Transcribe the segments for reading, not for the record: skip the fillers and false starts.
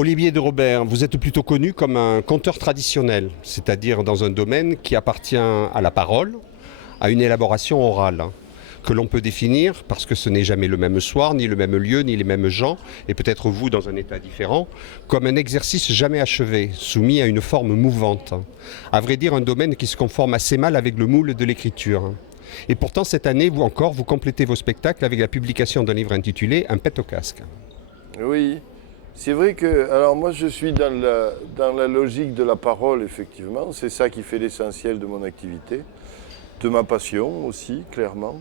Olivier de Robert, vous êtes plutôt connu comme un conteur traditionnel, c'est-à-dire dans un domaine qui appartient à la parole, à une élaboration orale, que l'on peut définir, parce que ce n'est jamais le même soir, ni le même lieu, ni les mêmes gens, et peut-être vous dans un état différent, comme un exercice jamais achevé, soumis à une forme mouvante. À vrai dire, un domaine qui se conforme assez mal avec le moule de l'écriture. Et pourtant, cette année, vous encore, vous complétez vos spectacles avec la publication d'un livre intitulé « Un pet au casque ». Oui, c'est vrai que, alors moi je suis dans la logique de la parole, effectivement, c'est ça qui fait l'essentiel de mon activité, de ma passion aussi, clairement.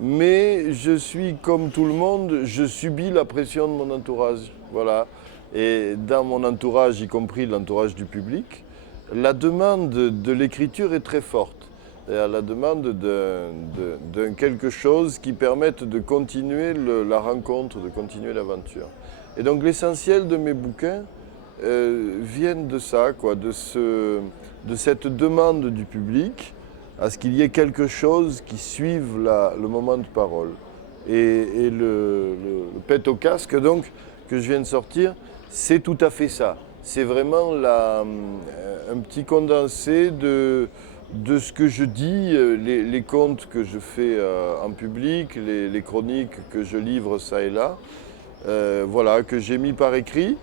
Mais je suis comme tout le monde, je subis la pression de mon entourage, voilà. Et dans mon entourage, y compris l'entourage du public, la demande de l'écriture est très forte. La demande d'un quelque chose qui permette de continuer la rencontre, de continuer l'aventure. Et donc l'essentiel de mes bouquins viennent de ça, quoi, de cette demande du public à ce qu'il y ait quelque chose qui suive le moment de parole. Et le pet au casque, donc, que je viens de sortir, c'est tout à fait ça. C'est vraiment un petit condensé de ce que je dis, les contes que je fais en public, les chroniques que je livre ça et là, voilà, que j'ai mis par écrit.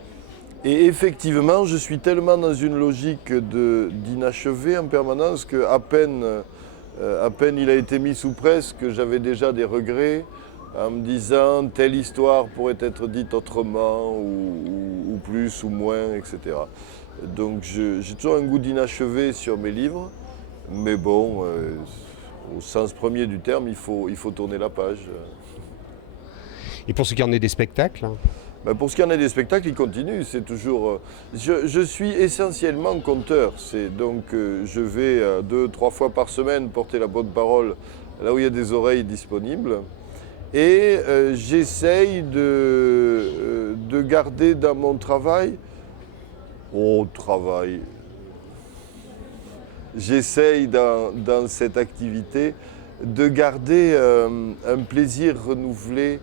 Et effectivement, je suis tellement dans une logique d'inachevé en permanence qu'à peine il a été mis sous presse que j'avais déjà des regrets en me disant telle histoire pourrait être dite autrement ou plus ou moins, etc. Donc j'ai toujours un goût d'inachevé sur mes livres, mais bon, au sens premier du terme, il faut tourner la page. Et pour ce qui en est des spectacles, Ben pour ce qui en est des spectacles, ils continuent. C'est toujours. Je suis essentiellement conteur. Donc je vais 2-3 fois par semaine porter la bonne parole là où il y a des oreilles disponibles. Et j'essaye de garder dans mon travail. J'essaye dans cette activité de garder un plaisir renouvelé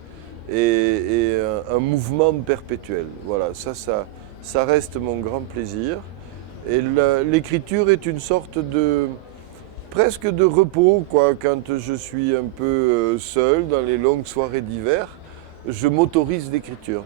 et un mouvement perpétuel. Voilà, ça reste mon grand plaisir. Et l'écriture est une sorte presque de repos, quoi. Quand je suis un peu seul dans les longues soirées d'hiver, je m'autorise l'écriture.